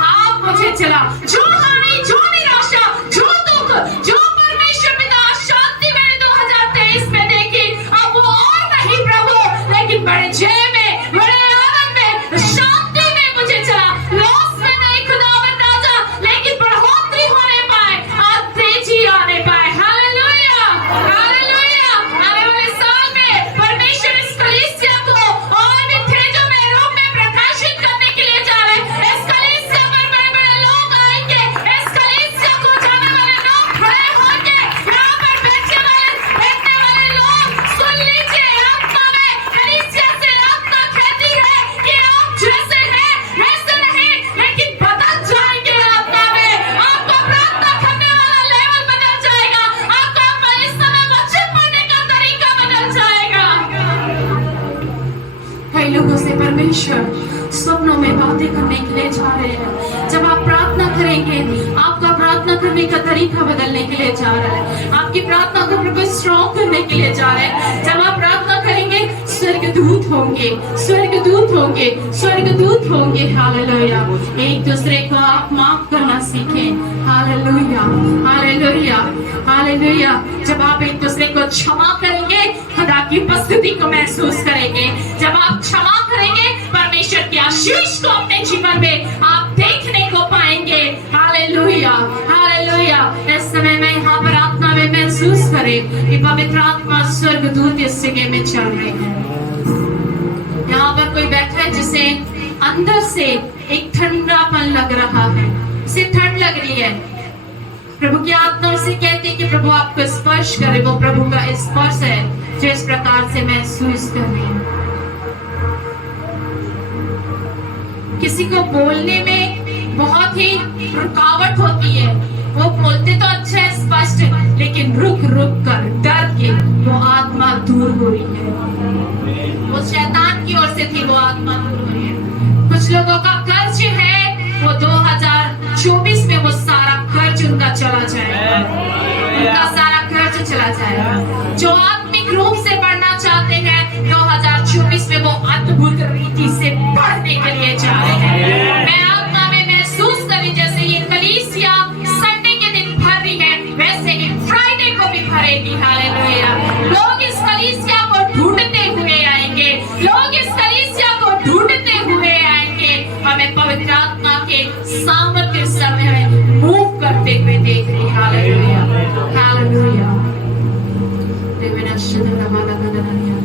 आप मुझे चला। जो हानि, जो निराशा, जो दुख, जो परमेश्वर पिता शांति मैंने 2023 में देखी, अब वो और नहीं प्रभु, लेकिन बड़े जय में, बड़े आनंद में, शांति में मुझे चला। लॉस में नहीं खुदावंद राजा, लेकिन बढ़ोतरी होने पाए और तेजी आने पाए। Hallelujah, hallelujah. आने वाले साल में परमेश्वर इस कलीसिया को और भी तेजों में, रूप में प्रकाशित करने के लिए जा रहे हैं। इस कलीसिया पर बड़े बड़े लोग आएंगे, इस कलीसिया को जाने वाले लोग खड़े होंगे, यहाँ पर बैठने वाले लोग सुन लीजिए। आत्मा में कलीसिया से आत्मा कहती है कि आप जैसे हैं वैसे नहीं, लेकिन बदल जाएंगे। आत्मा में आपको प्रार्थना करने वाला लेवल बदल जाएगा, आपका इस समय वचन पढ़ने का तरीका बदल जाएगा। कई लोगों से परमेश्वर सपनों में बातें करने के लिए जा रहे हैं। जब आप प्रार्थना करेंगे, आपका प्रार्थना करने का तरीका बदलने के लिए जा रहा है, आपकी प्रार्थना को प्रभु स्ट्रॉन्ग करने के लिए जा रहे हैं। जब आप प्रार्थना करेंगे, स्वर्गदूत होंगे, स्वर्गदूत होंगे, स्वर्गदूत होंगे। हालेलुया। एक दूसरे को आप माफ करना सीखें। Hallelujah, hallelujah, hallelujah. जब आप एक दूसरे को क्षमा करेंगे, खुदा की उपस्थिति को महसूस करेंगे। जब आप क्षमा करेंगे, परमेश्वर की आशीष को अपने जीवन में आप देखने को पाएंगे। Hallelujah, hallelujah. इस समय में यहाँ पर आत्मा में महसूस करें कि पवित्र आत्मा स्वर्गदूत इस जगह में चल रहे हैं। यहाँ पर कोई बैठा है जिसे अंदर से एक ठंडापन लग रहा है, उसे ठंड लग रही है। प्रभु की आत्मा उसे कहती है कि प्रभु आपको स्पर्श करे। वो प्रभु का स्पर्श है जो इस प्रकार से महसूस कर रही है। किसी को बोलने में बहुत ही रुकावट होती है, वो बोलते तो अच्छा है, स्पष्ट है, लेकिन रुक रुक कर डर के वो आत्मा दूर हो रही है। वो शैतान की ओर से थी, वो आत्मा दूर हो रही है। कुछ लोगों का कर्ज है, वो 2024 में वो सारा कर्ज उनका चला जाएगा, उनका सारा कर्ज चला जाएगा। जो आत्मिक रूप से बढ़ना चाहते हैं, 2024 में वो अद्भुत रीति से बढ़ने के लिए जा रहे हैं। मैं आत्मा में महसूस करी जैसे ये कलीसिया संडे के दिन भर रही है, वैसे ही फ्राइडे को भी भरेगी। हालेलुया। लोग इस कलीसिया को ढूंढते हुए आएंगे, लोग इस कलीसिया को ढूंढते हुए आएंगे। हमें पवित्र आत्मा के सामर्थ्य समय में मूव करते हुए देख रही। Hallelujah, hallelujah. देवना शुद्ध वाला गदनिया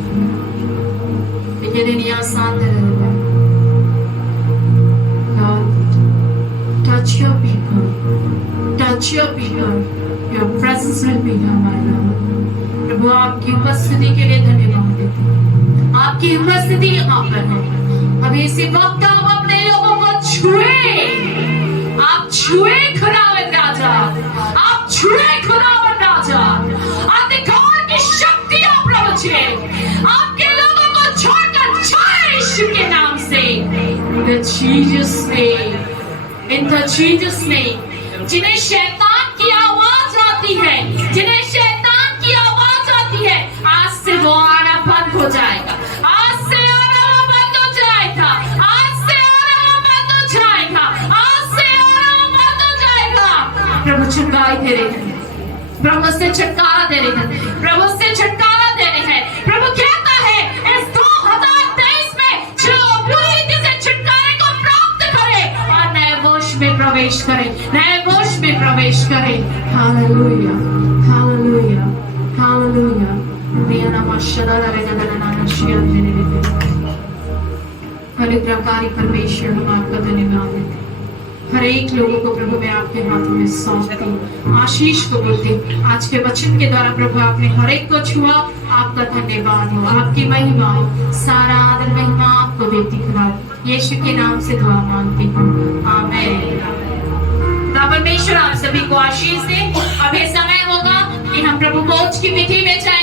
ये आसान है। Touch your people, touch your people. Your presence will be here, my Lord. प्रभु आपकी उपस्थिति के लिए धन्यवाद देते हैं। आपकी उपस्थिति यहाँ पर है। अभी इसी वक्त आप अपने लोगों को छुए, आप छुए खुदावंद राजा, आप छुए खुदावंद राजा। अधिकार की शक्ति आप प्रभु छुए, आपके लोगों को छोड़कर जाए यीशु के नाम से। In the Jesus name, in the Jesus name। जिन्हें शैतान की आवाज आती है, जिन्हें शैतान की आवाज आती है, आज से वो आना बंद हो जाएगा, आज से आना वो बंद हो जाएगा, आज से आना वो बंद हो जाएगा, आज से आना वो बंद हो जाएगा। प्रभु छुटकारा दे रहे हैं, प्रभु से छुटकारा दे रहे हैं, प्रभु से छुटकारा दे रहे हैं। प्रभु कहता है इस 2023 में जो बुरी रीति से छुटकारे को प्राप्त करे और नए वर्ष में प्रवेश प्रवेश करें, नए वर्ष में प्रवेश करें। Hallelujah, hallelujah, hallelujah. मेरा नाम अशदारा रे गदना नशिया तेरे रे। अनुग्रहकारी परमेश्वर, हम आपका धन्यवाद देते हैं। हर एक लोगों को प्रभु मैं आपके हाथों में सौंपती हूँ, आशीष को बोलती। आज के वचन के द्वारा प्रभु आपने हर एक को छुआ, आपका धन्यवाद हो, आपकी महिमा हो, सारा आदर महिमा आपको देती खुदा। यीशु के नाम से दुआ मांगती हूँ, आमीन। खुदा परमेश्वर आप सभी को आशीष दे। अब ये समय होगा कि हम प्रभु भोज की विधि में जाए।